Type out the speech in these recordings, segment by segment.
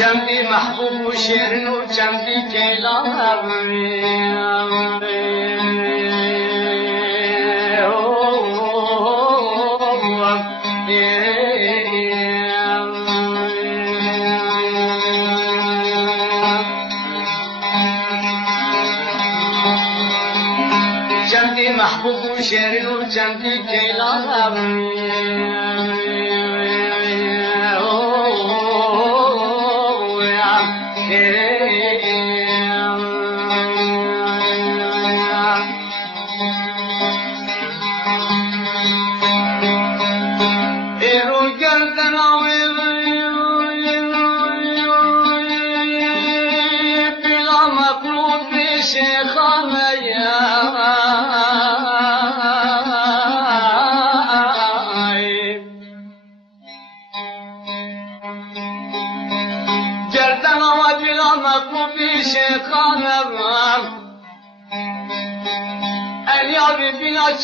جنبي محبوب وشيرين وجنبي كيلان جنبي محبوب وشيرين وجنبي كيلان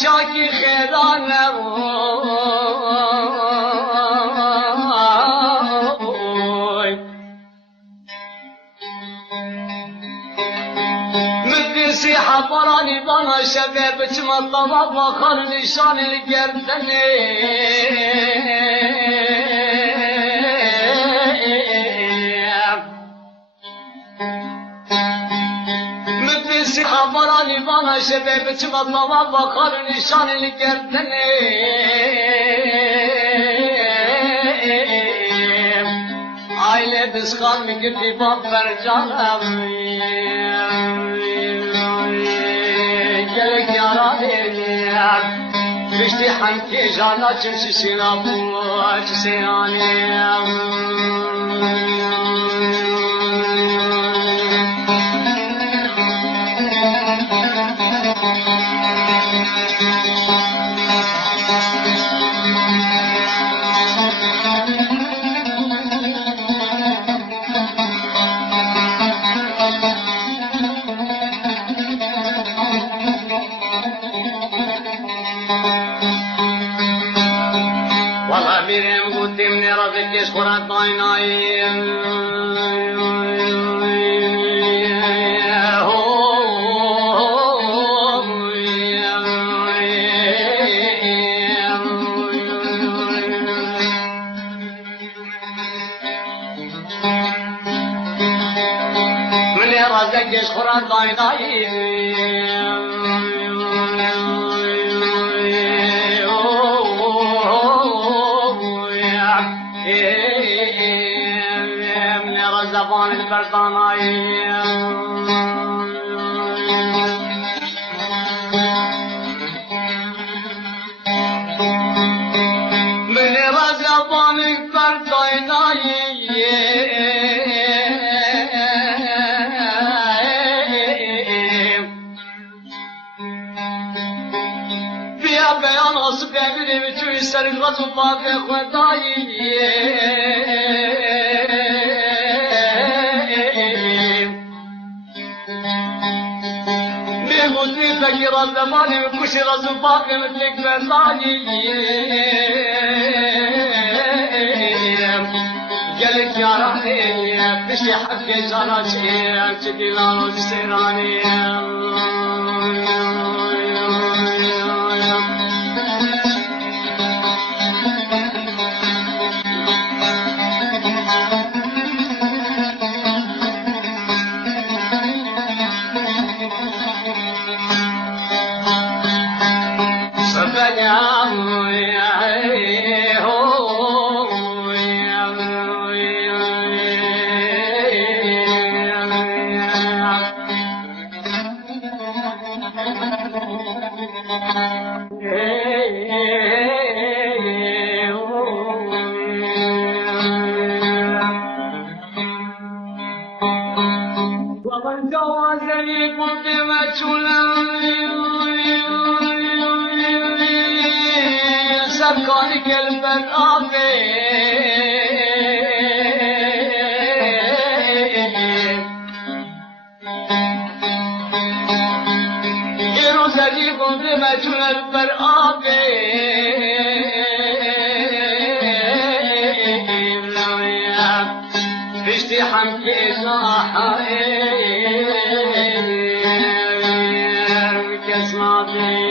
چاکی خیرانم مدرسی حفرانی بانا شبه بچم الطباب وخان نشان الگردنی حفرانی بانا شبه بچم الطباب وخان نشان الگردنی aile bızkan mı gitti bab vercanım gerek yara değiller düştü hangi jana çöşüşüne bu çöşeyanem Kes Kur'an kaynayım Mene razı kes Kur'an kaynayım زبان البرطانائی من زبان البرطانائی بیا بیان آسو ببینیم توی سر غز و باق خدایی را زمانی کشی را زفاقی متلک بندانی گلک یارانی بشی حقی جانا چیم چه دیلانو سیرانی ومن جوازني قلت سكانك المنافع يروزني قلت مجنون البرآبي اشتي حمكي صاحي كسمعتي